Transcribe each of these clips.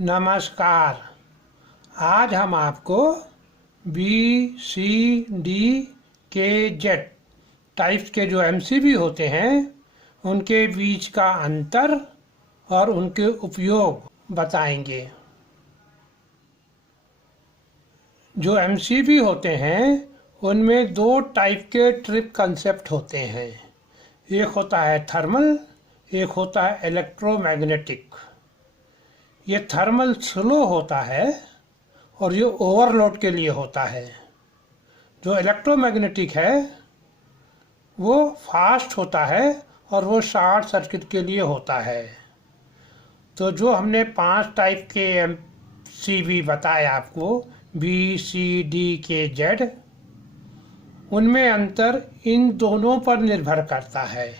नमस्कार। आज हम आपको बी सी डी के जेड टाइप्स के जो एमसीबी होते हैं उनके बीच का अंतर और उनके उपयोग बताएंगे। जो एमसीबी होते हैं उनमें दो टाइप के ट्रिप कंसेप्ट होते हैं। एक होता है थर्मल, एक होता है इलेक्ट्रोमैग्नेटिक। ये थर्मल स्लो होता है और ये ओवरलोड के लिए होता है। जो इलेक्ट्रोमैग्नेटिक है वो फास्ट होता है और वो शॉर्ट सर्किट के लिए होता है। तो जो हमने 5 टाइप के एमसीबी बताए आपको, बी सी डी के जेड, उनमें अंतर इन दोनों पर निर्भर करता है।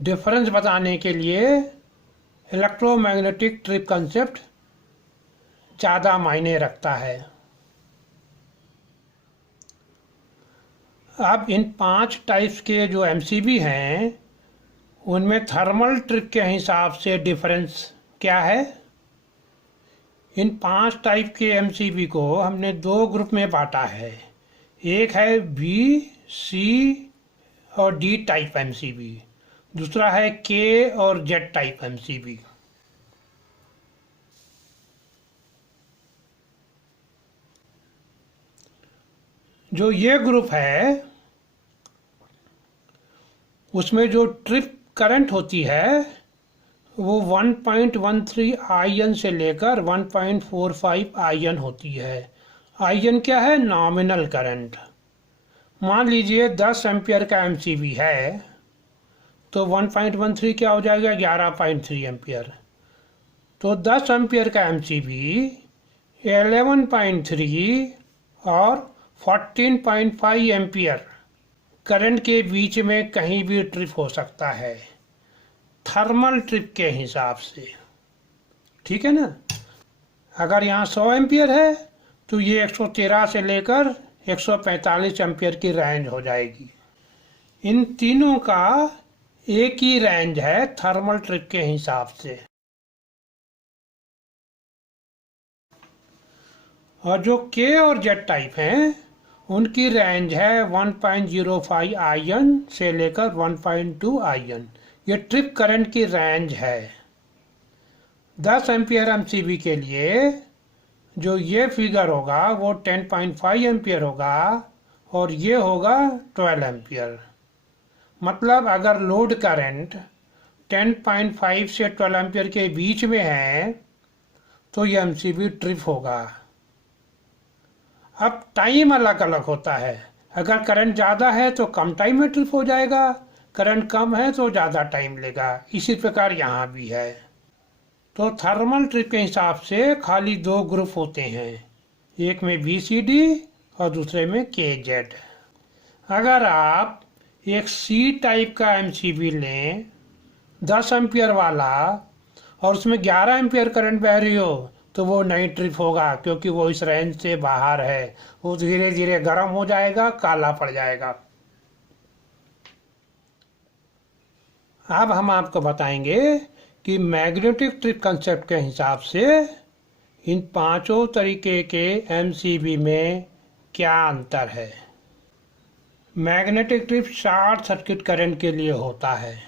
डिफरेंस बताने के लिए इलेक्ट्रोमैग्नेटिक ट्रिप कंसेप्ट ज़्यादा मायने रखता है। अब इन 5 टाइप्स के जो एमसीबी हैं उनमें थर्मल ट्रिप के हिसाब से डिफरेंस क्या है। इन 5 टाइप के एमसीबी को हमने 2 ग्रुप में बांटा है। एक है बी सी और डी टाइप एमसीबी, दूसरा है के और जेड टाइप एमसीबी। जो ये ग्रुप है उसमें जो ट्रिप करंट होती है वो 1.13 आईएन से लेकर 1.45 आईएन होती है। आईएन क्या है? Nominal current. मान लीजिए 10 एम्पियर का एमसीबी है तो 1.13 क्या हो जाएगा? 11.3 एम्पियर। तो 10 एम्पियर का एमसीबी 11.3 और 14.5 एम्पियर करंट के बीच में कहीं भी ट्रिप हो सकता है थर्मल ट्रिप के हिसाब से। ठीक है ना? अगर यहाँ 100 एम्पियर है तो ये 113 से लेकर 145 एम्पियर की रेंज हो जाएगी। इन तीनों का एक ही रेंज है थर्मल ट्रिप के हिसाब से। और जो के और जेड टाइप हैं उनकी रेंज है 1.05 आईएन से लेकर 1.2 आईएन। ये ट्रिप करंट की रेंज है। 10 एम्पियर एमसीबी के लिए जो ये फिगर होगा वो 10.5 एम्पियर होगा और ये होगा 12 एम्पियर। मतलब अगर लोड करंट 10.5 से 12 एम्पियर के बीच में है तो ये एमसीबी ट्रिप होगा। अब टाइम अलग अलग होता है। अगर करंट ज़्यादा है तो कम टाइम में ट्रिप हो जाएगा, करंट कम है तो ज़्यादा टाइम लेगा। इसी प्रकार यहाँ भी है। तो थर्मल ट्रिप के हिसाब से खाली 2 ग्रुप होते हैं, एक में बी सी डी और दूसरे में के जेड। अगर आप एक सी टाइप का एमसीबी लें 10 एम्पियर वाला और उसमें 11 एम्पियर करंट बह रही हो तो वो नहीं ट्रिप होगा, क्योंकि वो इस रेंज से बाहर है। वो धीरे धीरे गर्म हो जाएगा, काला पड़ जाएगा। अब हम आपको बताएंगे कि मैग्नेटिक ट्रिप कंसेप्ट के हिसाब से इन 5 तरीके के एमसीबी में क्या अंतर है। Magnetic trip short circuit current के लिए होता है।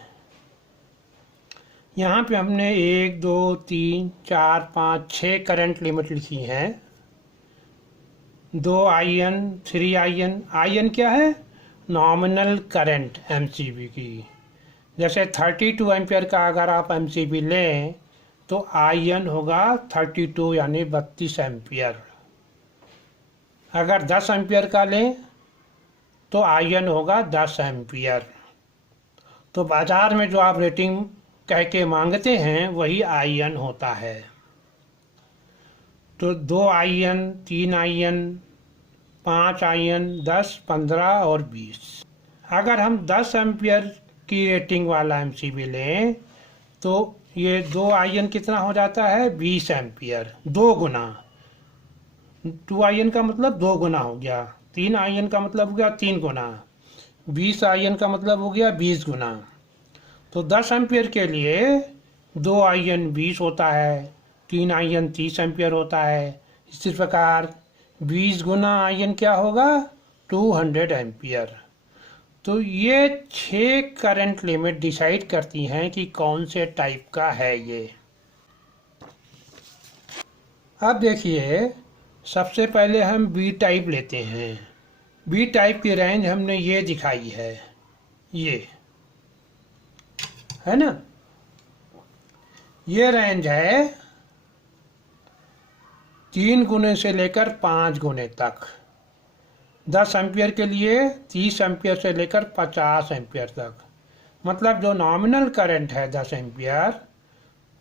यहाँ पे हमने 1 2 3 4 5 6 करंट लिमिट लिखी है। 2 आईएन, 3 आईएन। आईएन क्या है? नॉमिनल करंट एमसीबी की। जैसे 32 एम्पियर का अगर आप एमसीबी लें तो आईएन होगा 32 यानी 32 एम्पियर। अगर 10 एम्पियर का लें तो आईएन होगा 10 एम्पियर। तो बाज़ार में जो आप रेटिंग कह के मांगते हैं वही आईएन होता है। तो 2 आईएन, 3 आईएन, 5 आईएन, 10, 15 और 20। अगर हम 10 एम्पियर की रेटिंग वाला एमसीबी लें तो ये 2 आईएन कितना हो जाता है? 20 एम्पियर। 2 गुना। 2 आईएन का मतलब 2 गुना हो गया। 3 आईएन का मतलब हो गया 3 गुना। 20 आईएन का मतलब हो गया 20 गुना। तो 10 एम्पियर के लिए 2 आईएन 20 होता है 3 आयन 30 एम्पियर होता है। इसी प्रकार 20 गुना आयन क्या होगा, 200 एम्पियर। तो ये 6 करंट लिमिट डिसाइड करती हैं कि कौन से टाइप का है ये। अब देखिए, सबसे पहले हम बी टाइप लेते हैं। बी टाइप की रेंज हमने ये दिखाई है, ये है ना, ये रेंज है 3 गुने से लेकर 5 गुने तक। 10 एम्पियर के लिए 30 एम्पियर से लेकर 50 एम्पियर तक। मतलब जो नॉमिनल करंट है 10 एम्पियर,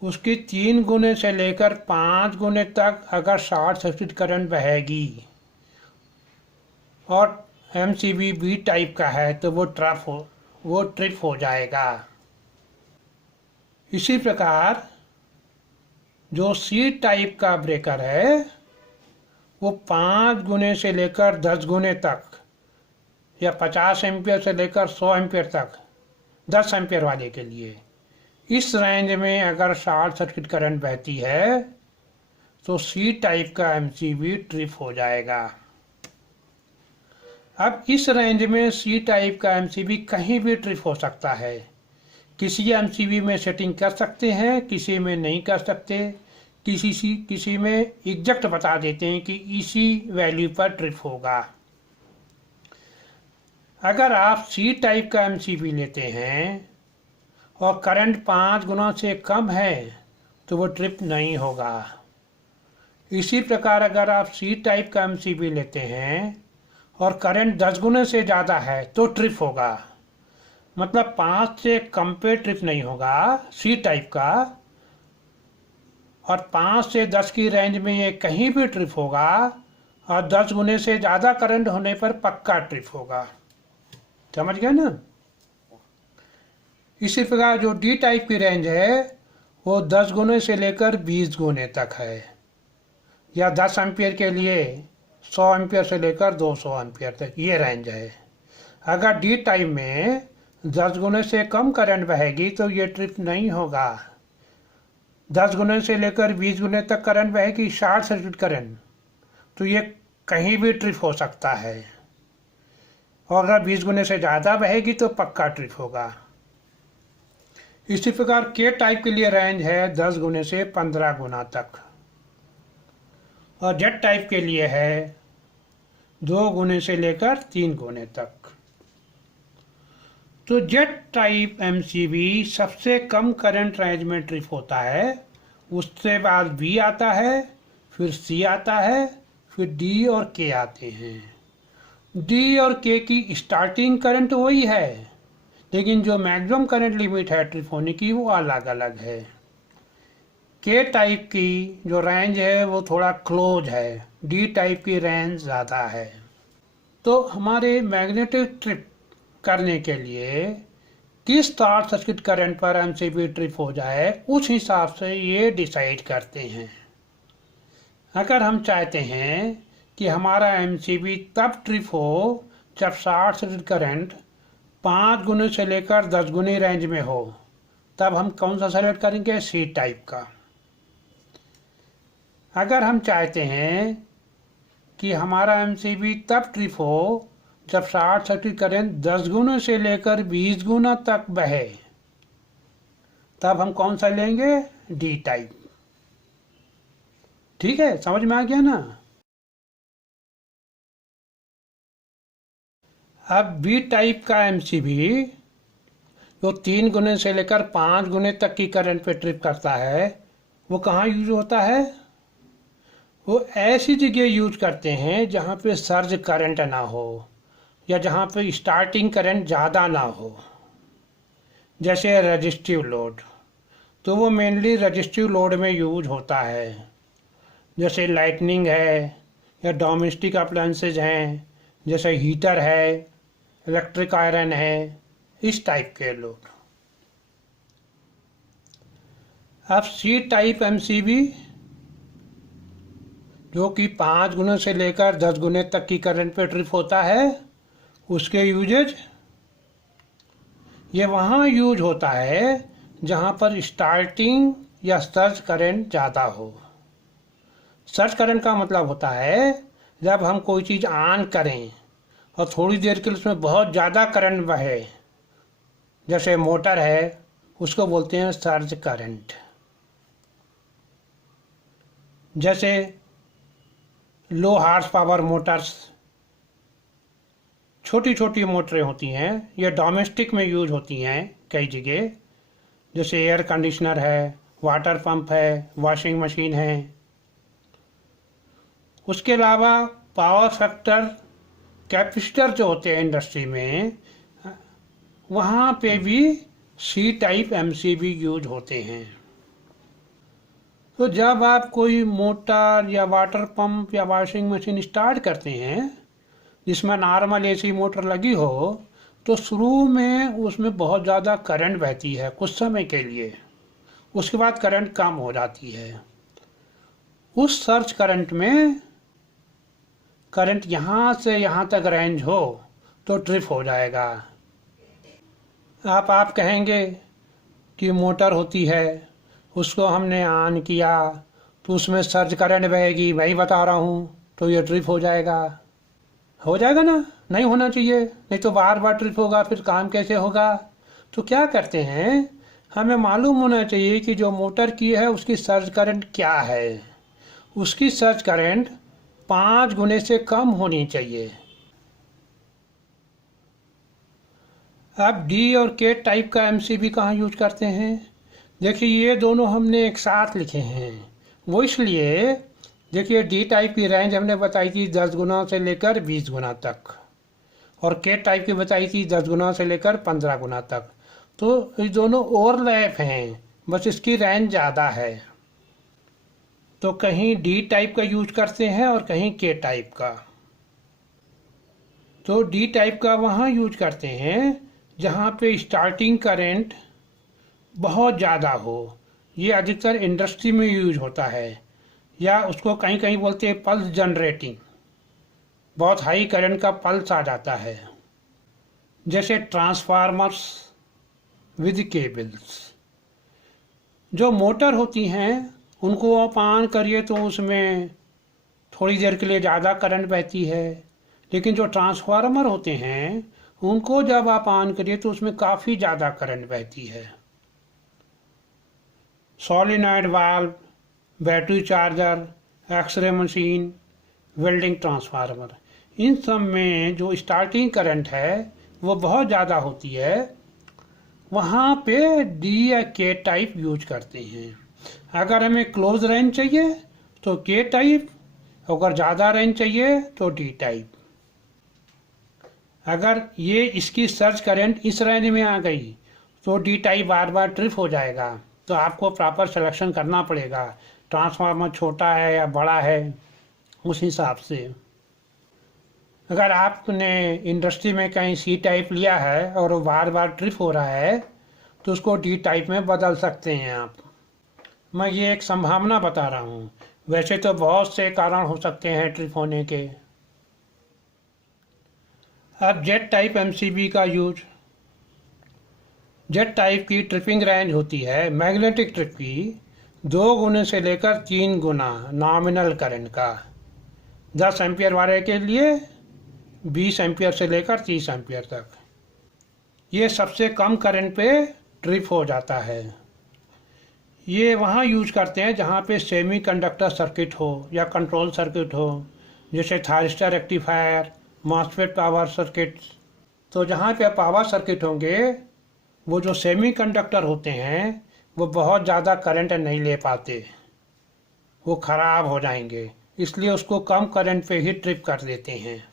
उसकी 3 गुने से लेकर 5 गुने तक अगर शॉर्ट सर्किट करंट बहेगी और एमसीबी बी टाइप का है तो वो ट्रिप हो जाएगा। इसी प्रकार जो सी टाइप का ब्रेकर है वो 5 गुने से लेकर 10 गुने तक या 50 एम्पियर से लेकर 100 एम्पियर तक, 10 एम्पियर वाले के लिए, इस रेंज में अगर शॉर्ट सर्किट करंट बहती है तो सी टाइप का एमसीबी ट्रिप हो जाएगा। अब इस रेंज में सी टाइप का एमसीबी कहीं भी ट्रिप हो सकता है। किसी एमसीबी में सेटिंग कर सकते हैं, किसी में नहीं कर सकते, किसी में एग्जैक्ट बता देते हैं कि इसी वैल्यू पर ट्रिप होगा। अगर आप सी टाइप का एमसीबी लेते हैं और करंट 5 गुना से कम है तो वो ट्रिप नहीं होगा। इसी प्रकार अगर आप सी टाइप का एमसीबी लेते हैं और करंट 10 गुने से ज़्यादा है तो ट्रिप होगा। मतलब 5 से कम पे ट्रिप नहीं होगा सी टाइप का, और 5 से 10 की रेंज में ये कहीं भी ट्रिप होगा, और 10 गुने से ज़्यादा करंट होने पर पक्का ट्रिप होगा। समझ गए ना। इसी प्रकार जो डी टाइप की रेंज है वो 10 गुने से लेकर 20 गुने तक है, या 10 एम्पियर के लिए 100 एम्पियर से लेकर 200 एम्पियर तक ये रेंज है। अगर डी टाइप में 10 गुने से कम करंट बहेगी तो ये ट्रिप नहीं होगा। 10 गुने से लेकर 20 गुने तक करंट बहेगी शॉर्ट सर्किट करंट, तो ये कहीं भी ट्रिप हो सकता है। और अगर 20 गुने से ज़्यादा बहेगी तो पक्का ट्रिप होगा। इसी प्रकार के टाइप के लिए रेंज है 10 गुने से 15 गुना तक, और जेड टाइप के लिए है 2 गुने से लेकर 3 गुने तक। तो जेड टाइप एमसीबी सबसे कम करंट रेंज में ट्रिप होता है, उससे बाद बी आता है, फिर सी आता है, फिर डी और के आते हैं। डी और के की स्टार्टिंग करंट वही है, लेकिन जो मैक्सिमम करंट लिमिट है ट्रिप होने की वो अलग अलग है। के टाइप की जो रेंज है वो थोड़ा क्लोज है, डी टाइप की रेंज ज़्यादा है। तो हमारे मैग्नेटिक ट्रिप करने के लिए किस शॉर्ट सर्किट करंट पर एमसीबी ट्रिप हो जाए, उस हिसाब से ये डिसाइड करते हैं। अगर हम चाहते हैं कि हमारा एमसीबी तब ट्रिप हो जब शॉर्ट सर्किट करंट 5 गुने से लेकर 10 गुने रेंज में हो, तब हम कौन सा सेलेक्ट करेंगे, सी टाइप का। अगर हम चाहते हैं कि हमारा एमसीबी तब ट्रिप हो जब शॉर्ट सर्किट करंट 10 गुने से लेकर 20 गुना तक बहे, तब हम कौन सा लेंगे, डी टाइप। ठीक है, समझ में आ गया ना। अब बी टाइप का एमसीबी जो 3 गुने से लेकर 5 गुने तक की करंट पे ट्रिप करता है, वो कहाँ यूज होता है, वो ऐसी जगह यूज करते हैं जहाँ पे सर्ज करंट ना हो या जहाँ पे स्टार्टिंग करंट ज़्यादा ना हो। जैसे रजिस्टिव लोड, तो वो मेनली रजिस्टिव लोड में यूज होता है। जैसे लाइटनिंग है या डोमेस्टिक अप्लायंसेज हैं, जैसे हीटर है, इलेक्ट्रिक आयरन है, इस टाइप के लोड। अब सी टाइप एमसीबी जो कि 5 गुने से लेकर 10 गुने तक की करंट पे ट्रिप होता है, उसके यूजेज ये वहाँ यूज होता है जहाँ पर स्टार्टिंग या सर्ज करंट ज़्यादा हो। सर्ज करंट का मतलब होता है जब हम कोई चीज़ ऑन करें और थोड़ी देर के लिए उसमें बहुत ज़्यादा करंट बहे, जैसे मोटर है, उसको बोलते हैं सर्ज करंट। जैसे लो हार्स पावर मोटर्स, छोटी छोटी मोटरें होती हैं, ये डोमेस्टिक में यूज होती हैं कई जगह, जैसे एयर कंडीशनर है, वाटर पंप है, वॉशिंग मशीन है। उसके अलावा पावर फैक्टर कैपेसिटर जो होते हैं इंडस्ट्री में, वहाँ पे भी सी टाइप एमसीबी यूज होते हैं। तो जब आप कोई मोटर या वाटर पंप या वॉशिंग मशीन स्टार्ट करते हैं जिसमें नॉर्मल एसी मोटर लगी हो, तो शुरू में उसमें बहुत ज़्यादा करंट बहती है कुछ समय के लिए, उसके बाद करंट कम हो जाती है। उस सर्ज करंट में करंट यहाँ से यहाँ तक रेंज हो तो ट्रिप हो जाएगा। आप कहेंगे कि मोटर होती है, उसको हमने ऑन किया तो उसमें सर्ज करंट बहेगी, वही बता रहा हूँ, तो ये ट्रिप हो जाएगा ना? नहीं होना चाहिए, नहीं तो बार बार ट्रिप होगा, फिर काम कैसे होगा? तो क्या करते हैं, हमें मालूम होना चाहिए कि जो मोटर की है उसकी सर्ज करंट क्या है। उसकी सर्ज करंट 5 गुने से कम होनी चाहिए। अब डी और के टाइप का एमसीबी कहाँ यूज करते हैं? देखिए, ये दोनों हमने एक साथ लिखे हैं, वो इसलिए, देखिए डी टाइप की रेंज हमने बताई थी 10 गुना से लेकर 20 गुना तक, और के टाइप की बताई थी 10 गुना से लेकर 15 गुना तक। तो ये दोनों ओवरलैप हैं, बस इसकी रेंज ज़्यादा है। तो कहीं डी टाइप का यूज करते हैं और कहीं के टाइप का। तो डी टाइप का वहाँ यूज करते हैं जहाँ पे स्टार्टिंग करंट बहुत ज़्यादा हो। ये अधिकतर इंडस्ट्री में यूज होता है, या उसको कहीं कहीं बोलते हैं पल्स जनरेटिंग। बहुत हाई करंट का पल्स आ जाता है, जैसे ट्रांसफार्मर्स विद केबल्स। जो मोटर होती हैं उनको आप ऑन करिए तो उसमें थोड़ी देर के लिए ज़्यादा करंट बहती है, लेकिन जो ट्रांसफार्मर होते हैं उनको जब आप ऑन करिए तो उसमें काफ़ी ज़्यादा करंट बहती है। Solenoid valve, battery charger, x-ray machine, welding transformer, इन सब में जो स्टार्टिंग करंट है वो बहुत ज़्यादा होती है, वहाँ पे डी या के टाइप यूज करते हैं। अगर हमें क्लोज रेंज चाहिए तो के टाइप, अगर ज़्यादा रेंज चाहिए तो डी टाइप। अगर ये इसकी सर्ज करंट इस रेंज में आ गई तो डी टाइप बार बार ट्रिप हो जाएगा, तो आपको प्रॉपर सिलेक्शन करना पड़ेगा, ट्रांसफार्मर छोटा है या बड़ा है, उस हिसाब से। अगर आपने इंडस्ट्री में कहीं सी टाइप लिया है और वो बार बार ट्रिप हो रहा है तो उसको डी टाइप में बदल सकते हैं आप। मैं ये एक संभावना बता रहा हूँ, वैसे तो बहुत से कारण हो सकते हैं ट्रिप होने के। अब जेट टाइप एमसीबी का यूज। जेट टाइप की ट्रिपिंग रेंज होती है मैग्नेटिक ट्रिप की 2 गुने से लेकर 3 गुना नॉमिनल करंट का। 10 एम्पियर वाले के लिए 20 एम्पियर से लेकर 30 एम्पियर तक। ये सबसे कम करंट पे ट्रिप हो जाता है। ये वहाँ यूज करते हैं जहाँ पे सेमी कंडक्टर सर्किट हो या कंट्रोल सर्किट हो, जैसे thyristor rectifier, MOSFET power circuit. तो जहाँ पे पावर सर्किट होंगे, वो जो सेमी कंडक्टर होते हैं वो बहुत ज़्यादा करंट नहीं ले पाते, वो ख़राब हो जाएंगे, इसलिए उसको कम करंट पे ही ट्रिप कर देते हैं।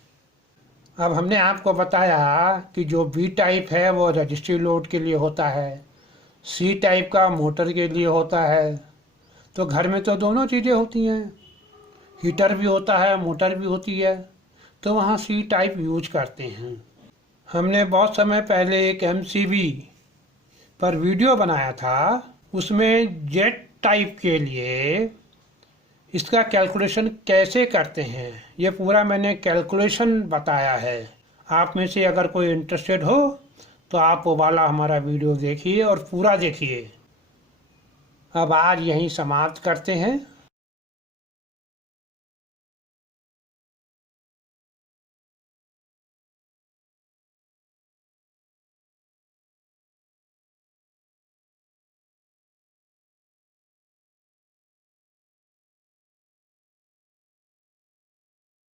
अब हमने आपको बताया कि जो बी टाइप है वो रजिस्ट्री लोड के लिए होता है, सी टाइप का मोटर के लिए होता है। तो घर में तो दोनों चीज़ें होती हैं, हीटर भी होता है, मोटर भी होती है, तो वहाँ सी टाइप यूज करते हैं। हमने बहुत समय पहले एक एमसीबी पर वीडियो बनाया था, उसमें जेट टाइप के लिए इसका कैलकुलेशन कैसे करते हैं ये पूरा मैंने कैलकुलेशन बताया है। आप में से अगर कोई इंटरेस्टेड हो तो आप वो वाला हमारा वीडियो देखिए और पूरा देखिए। अब आज यहीं समाप्त करते हैं।